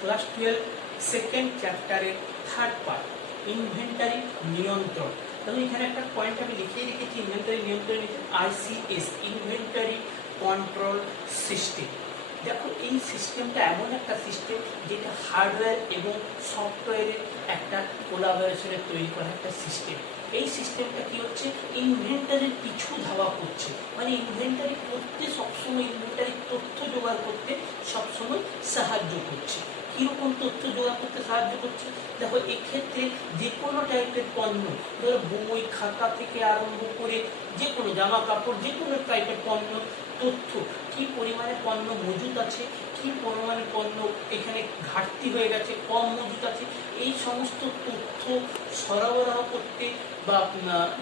Class 12 second চ্যাপ্টারের third part inventory নিয়ন্ত্রণ। তবে এখানে একটা পয়েন্ট আমি লিখিয়ে রেখেছি, ইনভেন্টারি নিয়ন্ত্রণ আইসিএস, ইনভেন্টারি কন্ট্রোল সিস্টেম। দেখো এই সিস্টেমটা এমন একটা সিস্টেম যেটা হার্ডওয়্যার এবং সফটওয়্যারের একটা কোলাবোরেশনে তৈরি করা একটা সিস্টেম। এই সিস্টেমটা কি হচ্ছে, ইনভেন্টারির পিছু ধাওয়া করছে, মানে ইনভেন্টারি করতে সবসময়, ইনভেন্টারির তথ্য জোগাড় করতে সবসময় সাহায্য করছে। কিরকম তথ্য জোগাড় করতে সাহায্য করছে? দেখো এক্ষেত্রে যে কোনো টাইপের পণ্য, ধরো বই খাতা থেকে আরম্ভ করে যে কোনো জামা কাপড়, যে কোনো টাইপের পণ্য তথ্য, কি পরিমাণে পণ্য মজুদ আছে, কি পরিমাণে পণ্য এখানে ঘাটতি হয়ে গেছে, কম মজুদ আছে, এই সমস্ত তথ্য সরবরাহ করতে বা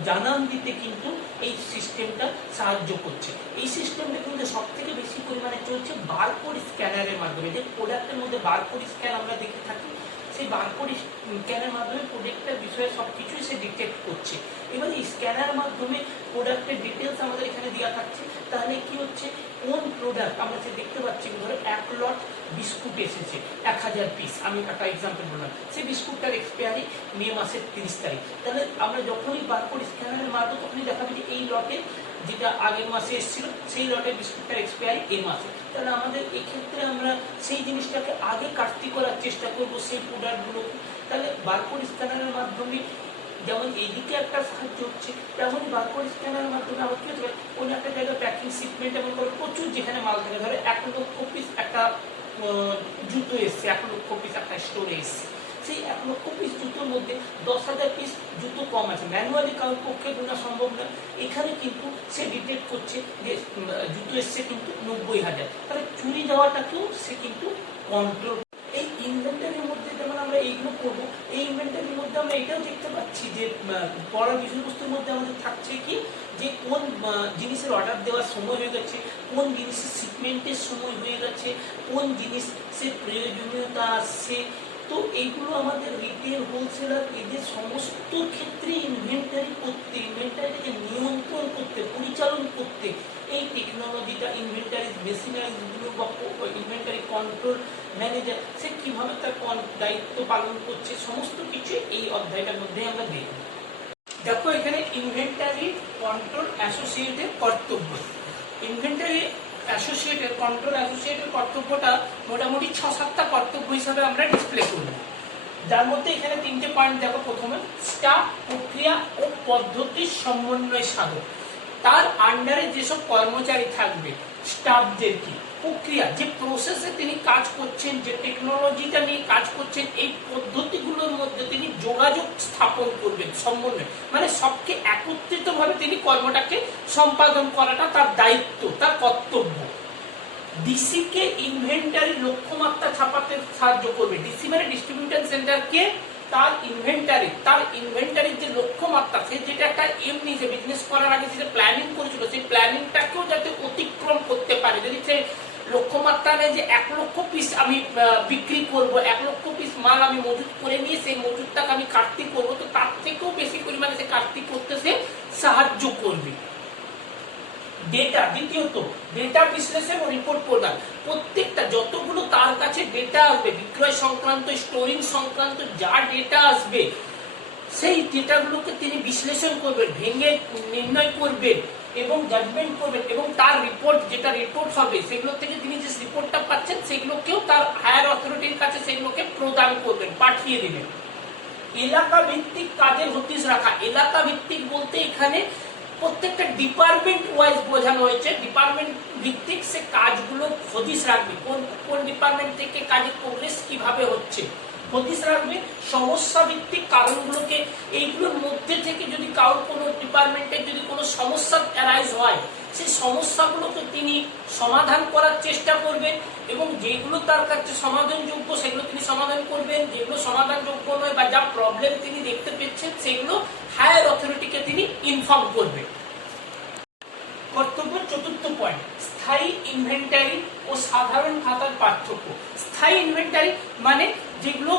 জানান দিতে কিন্তু এই সিস্টেমটা সাহায্য করছে। এই সিস্টেমটা কিন্তু সব থেকে বেশি পরিমাণে চলছে বারকোড স্ক্যানারের মাধ্যমে। যে প্রোডাক্টের মধ্যে বারকোড স্ক্যান আমরা দেখে থাকি, সেই বারকোড স্ক্যানের মাধ্যমে প্রোডাক্টের বিষয়ে সব কিছুই সে ডিটেক্ট করছে। এবার এই স্ক্যানার মাধ্যমে প্রোডাক্টের ডিটেলস আমাদের এখানে দেওয়া থাকছে। তাহলে কি হচ্ছে, কোন প্রোডাক্ট আমরা যে দেখতে পাচ্ছি, ধরো 1 লট বিস্কুট এসেছে 1000 পিস, আমি একটা এক্সাম্পল বললাম, সেই বিস্কুটটার এক্সপায়ারি মে মাসের 30 তারিখ। তাহলে আমরা যখনই বারকোড স্ক্যানারের মারবো তখনই দেখাবে যে এই লটে যেটা আগের মাসে এসেছিল সেই লটের বিস্কুটটার এক্সপায়ারি এই মাসে। তাহলে আমাদের এক্ষেত্রে আমরা সেই জিনিসটাকে আগে কাটতি করার চেষ্টা করবো সেই প্রোডাক্টগুলোকে। তাহলে বারকোড স্ক্যানারের মাধ্যমে যেমন এইদিকে একটা সাহায্য হচ্ছে, তেমনই বারকোড স্ক্যানারের মাধ্যমে আবার কি হচ্ছে, কোনো একটা জায়গায় প্যাকিং শিপমেন্ট এমন করে প্রচুর যেখানে মাল থাকে, ধরো 1 লক্ষ পিস একটা জুতো এসছে, 1 লক্ষ পিস একটা স্টোরে এসছে, সেই 1 লক্ষ পিস জুতোর মধ্যে 10,000 পিস জুতো কম আছে, ম্যানুয়ালি কারোর পক্ষে গোনা সম্ভব না। এখানে কিন্তু সে ডিটেক্ট করছে যে জুতো এসছে কিন্তু 90,000, তাহলে চুরি যাওয়াটাকেও সে কিন্তু কন্ট্রোল। এই ইনভেন্টারির মধ্যে যেমন আমরা এইগুলো করবো, এই ইনভেন্টারির মধ্যে আমরা এটাও দেখতে পাচ্ছি যে পড়ার বিষয়বস্তুর মধ্যে আমাদের থাকছে কি, যে কোন জিনিসের অর্ডার দেওয়ার সময় হয়ে গেছে, কোন জিনিসের শিপমেন্টের সময় হয়ে গেছে, কোন জিনিসের প্রয়োজনীয়তা আসছে। তো এইগুলো আমাদের রিটেল হোলসেলার এদের সমস্ত ক্ষেত্রে ইনভেন্টারি করতে, ইনভেন্টারিটাকে নিয়ন্ত্রণ করতে, পরিচালন করতে এই টেকনোলজিটা, ইনভেন্টারি মেশিনারিজগুলো বা ইনভেন্টারি কন্ট্রোল ম্যানেজার সে কিভাবে তার দায়িত্ব পালন করছে, সমস্ত কিছু এই অধ্যায়টার মধ্যে আমরা দেখব। দেখো এখানে ইনভেন্টারি কন্ট্রোল অ্যাসোসিয়েটের কর্তব্য। ইনভেন্টারি অ্যাসোসিয়েটের কন্ট্রোল অ্যাসোসিয়েটের কর্তব্যটা মোটামুটি 6-7টা কর্তব্য হিসাবে আমরা ডিসপ্লে করব, যার মধ্যে এখানে 3টে পয়েন্ট দেখো। প্রথমে স্টাফ, প্রক্রিয়া ও পদ্ধতির সমন্বয় সাধন। তার আন্ডারে যেসব কর্মচারী থাকবে, স্টাফদের কি প্রক্রিয়া, যে প্রসেসে তিনি কাজ করছেন, যে টেকনোলজিটা নিয়ে কাজ করছেন, এই পদ্ধতিগুলোর মধ্যে তিনি যোগাযোগ স্থাপন করবেন, সমন্বয় মানে সবকে একত্রিতভাবে তিনি কর্মটাকে সম্পাদন করাটা তার দায়িত্ব, তার কর্তব্য। ডিসি কে ইনভেন্টারি লক্ষ্যমাত্রা ছাপাতে সাহায্য করবে। ডিসি মানে ডিস্ট্রিবিউশন সেন্টারকে তার ইনভেন্টারির যে লক্ষ্যমাত্রা, সে যেটা একটা এম নিয়েছে বিজনেস করার আগে যেটা প্ল্যানিং করেছিল, সেই প্ল্যানিংটাকেও যাতে অতিক্রম করতে পারে। যদি সে লক্ষ্যমাত্রা নেই যে 1 লক্ষ পিস আমি বিক্রি করব, 1 লক্ষ পিস মাল আমি মজুত করে নিয়ে সেই মজুতটাকে আমি কাটতি করবো, তো তার থেকেও বেশি পরিমাণে সে কাটতি করতে সে সাহায্য করবে। ডেটা, দ্বিতীয়ত ডেটা বিশ্লেষণ ও রিপোর্ট প্রদান। প্রত্যেকটা যতগুলো তার কাছে ডেটা আসবে, বিক্রয় সংক্রান্ত, স্টোরিং সংক্রান্ত যা ডেটা আসবে, সেই ডেটাগুলোকে তিনি বিশ্লেষণ করবেন, ভেঙে নির্ণয় করবেন এবং জাজমেন্ট করবেন, এবং তার রিপোর্ট, যেটা রিপোর্ট হবে সেগুলো থেকে তিনি যে রিপোর্টটা পাচ্ছেন সেগুলোকেও তার হায়ার অথরিটির কাছে সেগুলোকে প্রদান করবেন, পাঠিয়ে দিবেন। এলাকা ভিত্তিক কাজের হদিশ রাখা। এলাকা ভিত্তিক বলতে এখানে প্রত্যেকটা ডিপার্টমেন্ট ওয়াইজ বোঝানো হয়েছে। ডিপার্টমেন্ট ভিত্তিক সে কাজগুলো হদিশ রাখবে, কোন কোন ডিপার্টমেন্ট থেকে কাজের প্রোগ্রেস কিভাবে হচ্ছে হদিশ রাখবে। সমস্যা ভিত্তিক কারণগুলোকে, এইগুলোর মধ্যে থেকে যদি কারোর কোনো ডিপার্টমেন্টের যদি কোনো সমস্যা অ্যারাইজ হয়, সেই সমস্যাগুলোকে তিনি সমাধান করার চেষ্টা করবেন, এবং যেগুলো তার কাছে সমাধানযোগ্য সেগুলো তিনি সমাধান করবেন, যেগুলো সমাধানযোগ্য নয় বা যা প্রবলেম তিনি দেখতে পেয়েছেন সেগুলো হায়ার অথরিটিকে তিনি ইনফর্ম করবেন। কর্তব্যের 4র্থ পয়েন্ট স্থায়ী ইনভেন্টারি ও সাধারণ খাতার পার্থক্য। স্থায়ী ইনভেন্টারি মানে যেগুলো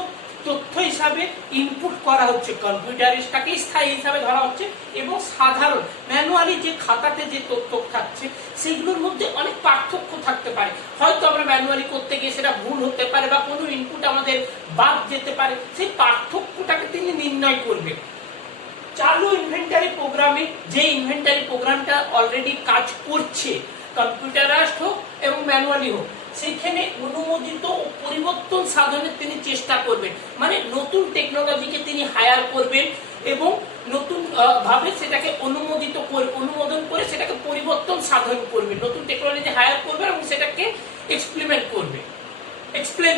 তথ্য হিসাবে ইনপুট করা হচ্ছে, কম্পিউটারিস্টটাকে স্থায়ী হিসাবে ধরা হচ্ছে, এবং সাধারণ ম্যানুয়ালি যে খাতাতে যে তথ্য থাকছে সেগুলোর মধ্যে অনেক পার্থক্য থাকতে পারে। হয়তো আমরা ম্যানুয়ালি করতে গিয়ে সেটা ভুল হতে পারে বা কোনো ইনপুট আমাদের বাদ যেতে পারে, সেই পার্থক্যটাকে তিনি নির্ণয় করবেন। চালু ইনভেন্টারি প্রোগ্রামে, যে ইনভেন্টারি প্রোগ্রামটা অলরেডি কাজ করছে, কম্পিউটারাইজড হোক এবং ম্যানুয়ালি হোক, সেখানে অনুমোদিত ও পরিবর্তন সাধনের তিনি চেষ্টা করবেন। মানে নতুন টেকনোলজিকে তিনি হায়ার করবেন এবং নতুন ভাবে সেটাকে অনুমোদন করে সেটাকে পরিবর্তন সাধন করবেন, নতুন টেকনোলজি হায়ার করবেন এবং সেটাকে এক্সপ্লেন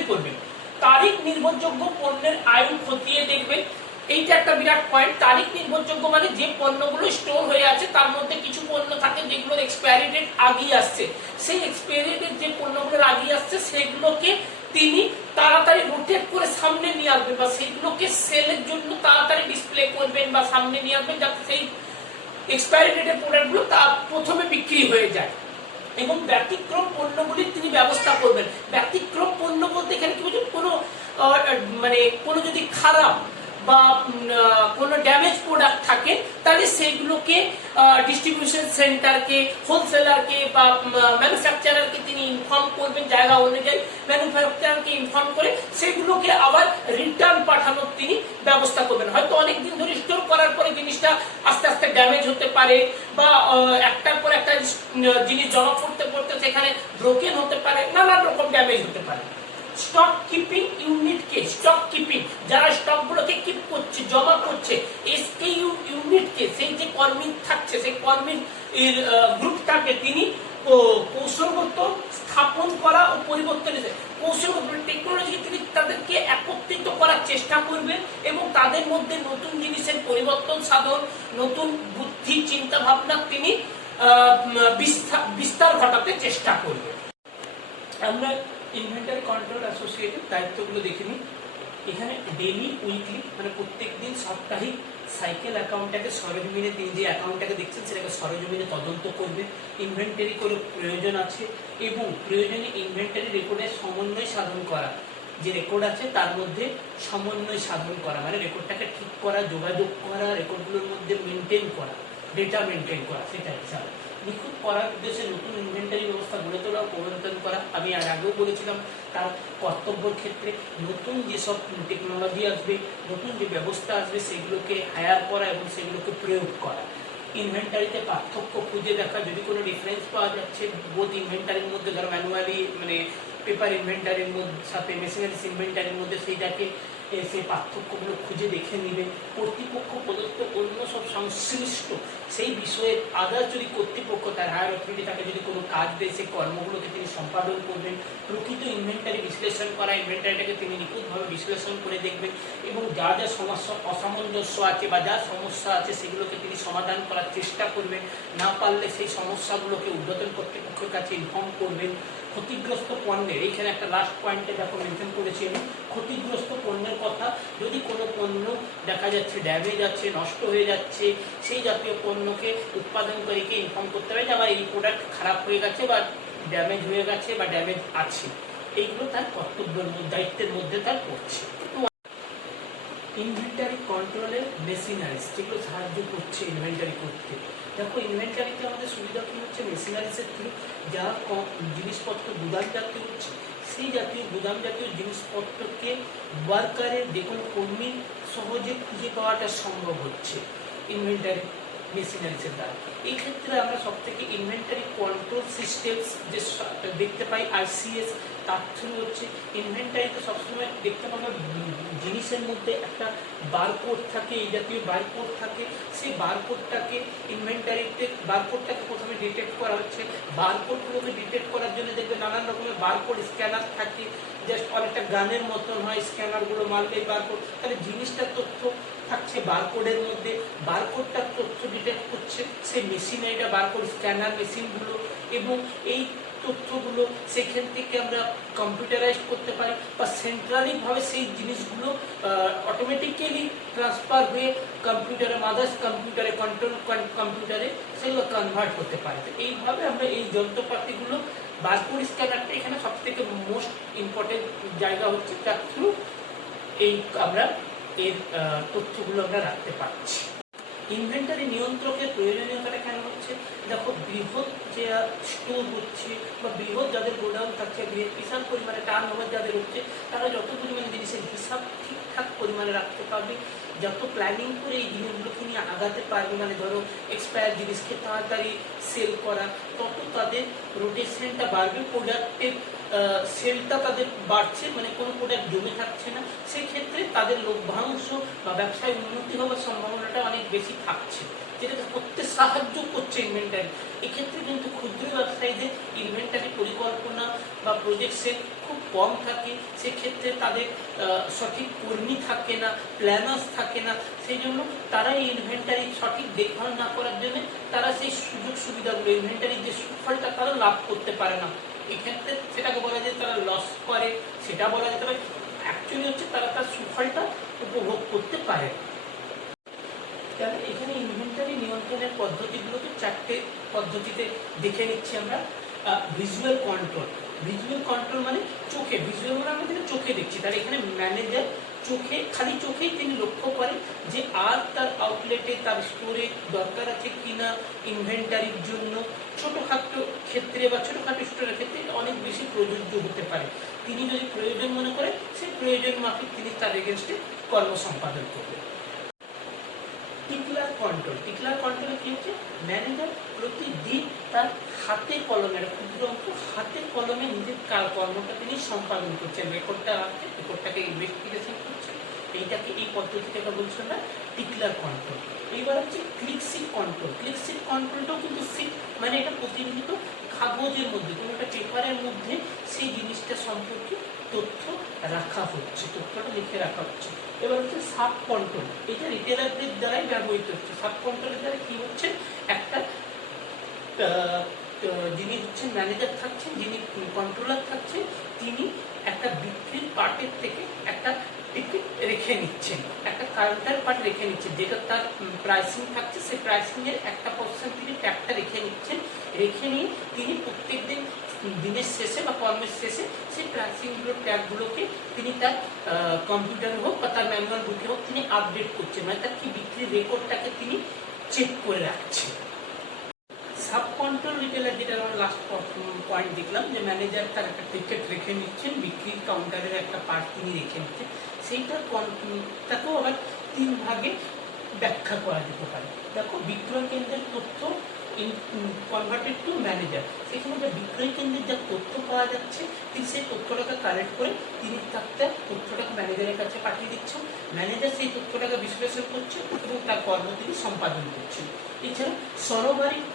করবেন। তারিখ নির্ভরযোগ্য পণ্যের আয়ু খতিয়ে দেখবেন, এইটা একটা বিরাট পয়েন্ট। তারিখ নির্ভরযোগ্য মানে যে পণ্যগুলো স্টোর হয়ে আছে তার মধ্যে কিছু পণ্য থাকে যেগুলোর এক্সপায়ারি ডেট আগিয়ে আসছে, সেই এক্সপায়ারি ডেট যে পণ্যগুলোর আগিয়ে আসছে সেগুলোকে তিনি তাড়াতাড়ি রোটেট করে সামনে নিয়ে আসবেন বা সেইগুলোকে সেলের জন্য তাড়াতাড়ি ডিসপ্লে করবেন বা সামনে নিয়ে আসবেন, যাতে সেই এক্সপায়ারি ডেটের প্রোডাক্টগুলো তা প্রথমে বিক্রি হয়ে যায়। এবং ব্যতিক্রম পণ্যগুলির তিনি ব্যবস্থা করবেন। ব্যতিক্রম পণ্য বলতে এখানে কি বুঝুন, কোনো যদি খারাপ বা কোনো ড্যামেজ প্রোডাক্ট থাকে তাহলে সেইগুলোকে ডিস্ট্রিবিউশন সেন্টারকে, হোলসেলারকে বা ম্যানুফ্যাকচারারকে তিনি ইনফর্ম করবেন, জায়গা অনুযায়ী ম্যানুফ্যাকচারারকে ইনফর্ম করে সেগুলোকে আবার রিটার্ন পাঠানোর তিনি ব্যবস্থা করবেন। হয়তো অনেকদিন ধরে স্টোর করার পরে জিনিসটা আস্তে আস্তে ড্যামেজ হতে পারে বা একটার পর একটা জিনিস জমা পড়তে পড়তে সেখানে ব্রোকেন হতে পারে, নানান রকম ড্যামেজ হতে পারে। স্টক কিপিং ইউনিটকে, স্টক কিপিং যারা স্টকগুলোকে কিপ করছে, জমা করছে, এসকেইউ ইউনিটকে, সেই যে কর্মী থাকছে সেই কর্মীর গ্রুপটাকে তিনি কৌশলগত স্থাপন করা ও পরিবর্তনের কৌশলগত টেকনোলজি তিনি তাদেরকে একত্রিত করার চেষ্টা করবেন এবং তাদের মধ্যে নতুন জিনিসের পরিবর্তন সাধন, নতুন বুদ্ধি চিন্তা ভাবনা তিনি বিস্তার ঘটাতে চেষ্টা করবেন। আমরা ইনভেন্টরি কন্ট্রোল অ্যাসোসিয়েটের দায়িত্বগুলো দেখে নিই। এখানে ডেইলি, উইকলি মানে প্রত্যেক দিন, সাপ্তাহিক সাইকেল অ্যাকাউন্টটাকে সরেজমিনে, তিনি যে অ্যাকাউন্টটাকে দেখছেন সেটাকে সরেজমিনে তদন্ত করবে। ইনভেন্টরি করে প্রয়োজন আছে এবং প্রয়োজনে ইনভেন্টরি রেকর্ডের সমন্বয় সাধন করা, যে রেকর্ড আছে তার মধ্যে সমন্বয় সাধন করা মানে রেকর্ডটাকে ঠিক করা, যোগাযোগ করা, রেকর্ডগুলোর মধ্যে মেনটেন করা, ডেটা মেনটেন করা, সেটা হিসাবে নিখুঁত করার উদ্দেশ্যে নতুন ইনভেন্টারি ব্যবস্থা গড়ে তোলা ও প্রবর্তন করা। আমি আর আগেও বলেছিলাম তার কর্তব্যের ক্ষেত্রে নতুন যেসব টেকনোলজি আসবে, নতুন যে ব্যবস্থা আসবে সেগুলোকে হায়ার করা এবং সেগুলোকে প্রয়োগ করা। ইনভেন্টারিতে পার্থক্য খুঁজে দেখা, যদি কোনো ডিফারেন্স পাওয়া যাচ্ছে বোধ ইনভেন্টারির মধ্যে, ধরো ম্যানুয়ালি পেপার ইনভেন্টারির মধ্যে সাথে মেশিনারিজ ইনভেন্টারির মধ্যে সেইটাকে সেই পার্থক্যগুলো খুঁজে দেখে নেবে। কর্তৃপক্ষ প্রদত্ত অন্য সব সংশ্লিষ্ট সেই বিষয়ে আদার্স যদি কর্তৃপক্ষ তার হায়ার অথরিটি তাকে যদি কোনো কাজ দেয় সেই কর্মগুলোকে তিনি সম্পাদন করবেন। প্রকৃত ইনভেন্টারি বিশ্লেষণ করা, ইনভেন্টারিটাকে তিনি নিখুঁতভাবে বিশ্লেষণ করে দেখবেন এবং যা যা সমস্যা অসামঞ্জস্য আছে বা যা সমস্যা আছে সেগুলোকে তিনি সমাধান করার চেষ্টা করবেন। না পারলে সেই সমস্যাগুলোকে ঊর্ধ্বতন কর্তৃপক্ষের কাছে ইনফর্ম করবেন। ক্ষতিগ্রস্ত পণ্যের, এইখানে একটা লাস্ট পয়েন্টে দেখো মেনশন করেছি আমি, ক্ষতিগ্রস্ত পণ্যের কথা। যদি কোনো পণ্য দেখা যাচ্ছে ড্যামেজ আছে, নষ্ট হয়ে যাচ্ছে, সেই জাতীয় পণ্যকে উৎপাদনকারীকে ইনফর্ম করতে হবে যে আমার এই প্রোডাক্ট খারাপ হয়ে গেছে বা ড্যামেজ হয়ে গেছে বা ড্যামেজ আছে। এইগুলো তার কর্তব্যের দায়িত্বের মধ্যে তার পড়ছে। ইনভেন্টারি কন্ট্রোলের মেশিনারিজ যেগুলো সাহায্য করছে ইনভেন্টারি করতে। দেখো ইনভেন্টারিতে আমাদের সুবিধা কী হচ্ছে, মেশিনারিজের থ্রু যা জিনিসপত্র গুদাম জাতীয় হচ্ছে সেই জাতীয় গুদাম জাতীয় জিনিসপত্রকে ওয়ার্কারের যে কোনো কর্মী সহজে খুঁজে পাওয়াটা সম্ভব হচ্ছে ইনভেন্টারি মেশিনারিজের দ্বারা। এই ক্ষেত্রে আমরা সব থেকে ইনভেন্টারি কন্ট্রোল সিস্টেমস যে দেখতে পাই আইসিএস, তার থ্রু হচ্ছে ইনভেন্টারিতে সবসময় দেখতে পাবো জিনিসের মধ্যে একটা বারকোড থাকে, এই জাতীয় বারকোড থাকে। সেই বারকোডটাকে ইনভেন্টারিতে বারকোডটাকে প্রথমে ডিটেক্ট করা হচ্ছে। বারকোডগুলোকে ডিটেক্ট করার জন্য দেখবে নানান রকমের বারকোড স্ক্যানার থাকে, জাস্ট অনেকটা গানের মতন হয়, স্ক্যানারগুলো মারলেই বারকোড, তাহলে জিনিসটার তথ্য থাকছে বারকোডের মধ্যে। বারকোডটার তথ্য ডিটেক্ট করছে সেই মেশিনারিটা, বারকোড স্ক্যানার মেশিনগুলো, এবং এই তথ্যগুলো সেখান থেকে আমরা কম্পিউটারাইজ করতে পারি বা সেন্ট্রালিভাবে সেই জিনিসগুলো অটোমেটিক্যালি ট্রান্সফার হয়ে কম্পিউটারে, মাদার্স কম্পিউটারে, কন্ট্রোল কম্পিউটারে সেগুলো কনভার্ট করতে পারি। তো এইভাবে আমরা এই যন্ত্রপাতিগুলো, বারকোড স্ক্যানারটা এখানে সব থেকে মোস্ট ইম্পর্টেন্ট জায়গা হচ্ছে, যার থ্রু এই আমরা এর তথ্যগুলো আমরা রাখতে পারছি। ইনভেন্টারি নিয়ন্ত্রকের প্রয়োজনীয়তাটা কেন হচ্ছে? দেখো, বৃহৎ যে স্টোর হচ্ছে বা বৃহৎ যাদের গোডাউন থাকছে, বিশাল পরিমাণে টার্ন ওভার যাদের হচ্ছে, তারা যত পরিমাণে জিনিসের হিসাব ঠিকঠাক পরিমাণে রাখতে পারবে, যত প্ল্যানিং করে এই জিনিসগুলোকে নিয়ে আগাতে পারবে, মানে ধরো এক্সপায়ার জিনিসকে তাড়াতাড়ি সেল করা, তত তাদের রোটেশনটা বাড়বে, প্রোডাক্টের সেলটা তাদের বাড়ছে, মানে কোনো প্রোডাক্ট জমে থাকছে না, সেক্ষেত্রে তাদের লভ্যাংশ বা ব্যবসায় উন্নতি হওয়ার সম্ভাবনাটা অনেক বেশি থাকছে, যেটা করতে সাহায্য করছে ইনভেন্টারি। এক্ষেত্রে কিন্তু ক্ষুদ্র ব্যবসায়ীদের ইনভেন্টারি পরিকল্পনা বা প্রজেকশন খুব কম থাকে, সেক্ষেত্রে তাদের সঠিক কর্মী থাকে না, প্ল্যানার্স থাকে না, সেই জন্য তারা এই ইনভেন্টারি সঠিক দেখভাল না করার জন্য তারা সেই সুযোগ সুবিধাগুলো, ইনভেন্টারির যে সুফলটা তারা লাভ করতে পারে না। এক্ষেত্রে সেটাকে বলা যায় তারা লস করে, সেটা বলা যেতে পারে অ্যাকচুয়ালি হচ্ছে তারা তার সুফলটা উপভোগ করতে পারে। তাহলে এখানে ইনভেন্টারি নিয়ন্ত্রণের পদ্ধতিগুলোকে 4টে পদ্ধতিতে দেখে নিচ্ছি আমরা। Visual control. ভিজুয়াল কন্ট্রোল মানে চোখে, ভিজুয়াল মানে আমরা যেটা চোখে দেখছি, তাহলে এখানে ম্যানেজার চোখে, খালি চোখেই তিনি লক্ষ্য করেন যে আর তার আউটলেটে তার স্টোরে দরকার আছে কিনা ইনভেন্টারির জন্য। ছোটোখাটো ক্ষেত্রে বা ছোটোখাটো স্টোরের ক্ষেত্রে অনেক বেশি প্রযোজ্য হতে পারে। তিনি যদি প্রয়োজন মনে করেন, সেই প্রয়োজন মাফিক তিনি তার এগেনস্টে কর্ম সম্পাদন করবেন। টিকলার কন্ট্রোল। টিকলার কন্ট্রোলে কি হচ্ছে? ম্যানেজার প্রতিদিন তার হাতে কলমে, ক্ষুদ্র অঙ্ক হাতে কলমে নিজের কর্মটা তিনি সম্পাদন করছেন, রেকর্ডটা রাখছে, রেকর্ডটাকে ইনভেস্টিগেশন করছেন। এইটাকে, এই পদ্ধতিটাকে বলছে না টিকলার কন্ট্রোল। এইবার হচ্ছে ক্লিকশিট কন্ট্রোল। ক্লিকশিট কন্ট্রোলটাও কিন্তু সিট মানে এটা প্রতিনিধিত্ব কাগজের মধ্যে, কোনো একটা পেপারের মধ্যে সেই জিনিসটা সম্পর্কে তথ্য রাখা হচ্ছে, তথ্যটা লিখে রাখা হচ্ছে। এবার হচ্ছে সাব কন্ট্রোল। এটা রিটেলারদের দ্বারাই ব্যবহৃত হচ্ছে। সাব কন্ট্রোলের দ্বারা কি হচ্ছে? একটা যিনি হচ্ছেন ম্যানেজার থাকছেন, যিনি কন্ট্রোলার থাকছেন, তিনি একটা বিক্রির পার্টের থেকে একটা টিকিট রেখে নিচ্ছেন, একটা কাউন্টার পার্ট রেখে নিচ্ছেন, যেটা তার প্রাইসিং থাকছে, সেই প্রাইসিং এর একটা পার্সেন্ট তিনি ট্যাগটা রেখে নিচ্ছেন। রেখে নিয়ে তিনি প্রত্যেক দিন দিনের শেষে বা কর্মের শেষে সেই প্রাইসিংগুলোর ট্যাগগুলোকে তিনি তার কম্পিউটারে হোক বা তার ম্যানুয়াল বুকে হোক তিনি আপডেট করছেন, মানে তার কি বিক্রির রেকর্ডটাকে তিনি চেক করে রাখছেন। সাব কন্ট্রোল রিটেলার, যেটা আমরা লাস্ট পয়েন্ট দেখলাম, যে ম্যানেজার তার একটা টিকিট রেখে নিচ্ছেন, বিক্রির কাউন্টারের একটা পার্ট তিনি রেখে নিচ্ছেন, সেইটাকেও আবার 3 ভাগে ব্যাখ্যা করা যেতে পারে। দেখো, বিক্রয় কেন্দ্রের তথ্য কনভার্টেড টু ম্যানেজার। সেখানে যে বিক্রয় কেন্দ্রের যা তথ্য পাওয়া যাচ্ছে, তিনি সেই তথ্যটাকে কালেক্ট করে তিনি তার তথ্যটাকে ম্যানেজারের কাছে পাঠিয়ে দিচ্ছেন। ম্যানেজার সেই তথ্যটাকে বিশ্লেষণ করছে এবং তার কর্ম তিনি সম্পাদন করছেন। এছাড়া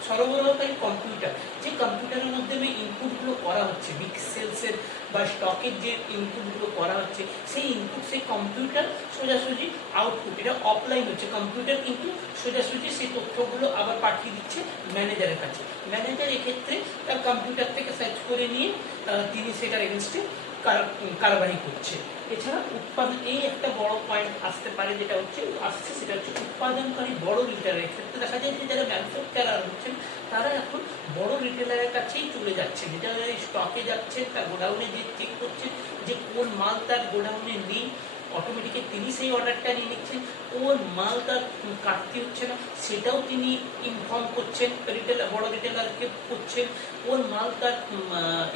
সরবরাহকারী কম্পিউটার, যে কম্পিউটারের মাধ্যমে ইনপুটগুলো করা হচ্ছে, বিগ সেলসের বা স্টকের যে ইনপুটগুলো করা হচ্ছে, সেই ইনপুট সেই কম্পিউটার সোজাসুজি আউটপুট, এটা অফলাইন হচ্ছে, কম্পিউটার কিন্তু সোজাসুজি সেই তথ্যগুলো আবার পাঠিয়ে দিচ্ছে ম্যানেজারের কাছে। ম্যানেজার এক্ষেত্রে তার কম্পিউটার থেকে সার্চ করে নিয়ে তিনি সেটার এগেনস্টে কারবারি করছে। এছাড়া উৎপাদন, এই একটা বড় পয়েন্ট আসতে পারে, যেটা হচ্ছে সেটা হচ্ছে উৎপাদনকারী বড় রিটেলারের ক্ষেত্রে দেখা যায় যে যারা ম্যানুফ্যাকচারার হচ্ছেন তারা এখন বড় রিটেলারের কাছেই চলে যাচ্ছেন, রিটেলার স্টকে যাচ্ছেন, তার গোডাউনে যে চেক করছেন যে কোন মাল তার গোডাউনে নেই, অটোমেটিক্যালি তিনি সেই অর্ডারটা নিয়ে নিচ্ছেন। কোন মাল তার কাটতে হচ্ছে না সেটাও তিনি ইনফর্ম করছেন, বড় রিটেলারকে করছেন। কোন মাল তার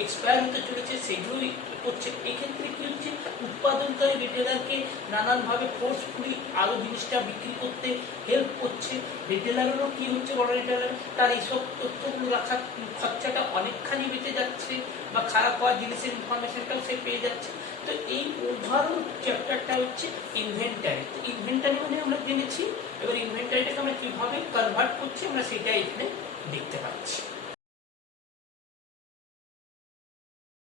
এক্সপায়ার হতে চলেছে সেগুলোই করছে। এক্ষেত্রে কি হচ্ছে? উৎপাদনকারী রিটেলারকে নানানভাবে ফোর্সফুলি আরও জিনিসটা বিক্রি করতে হেল্প করছে। রিটেলারেরও কি হচ্ছে? বড় রিটেলার তার এইসব তথ্যগুলো রাখার খরচাটা অনেকখানি বেঁচে যাচ্ছে, বা খারাপ হওয়া জিনিসের ইনফরমেশনটাও সে পেয়ে যাচ্ছে। তো এই ওভারঅল চ্যাপ্টারটা হচ্ছে ইনভেন্টারি। তো ইনভেন্টারি মানে আমরা জেনেছি, এবার ইনভেন্টারিটাকে আমরা কিভাবে কনভার্ট করছি আমরা সেটাই এখানে দেখতে পাচ্ছি।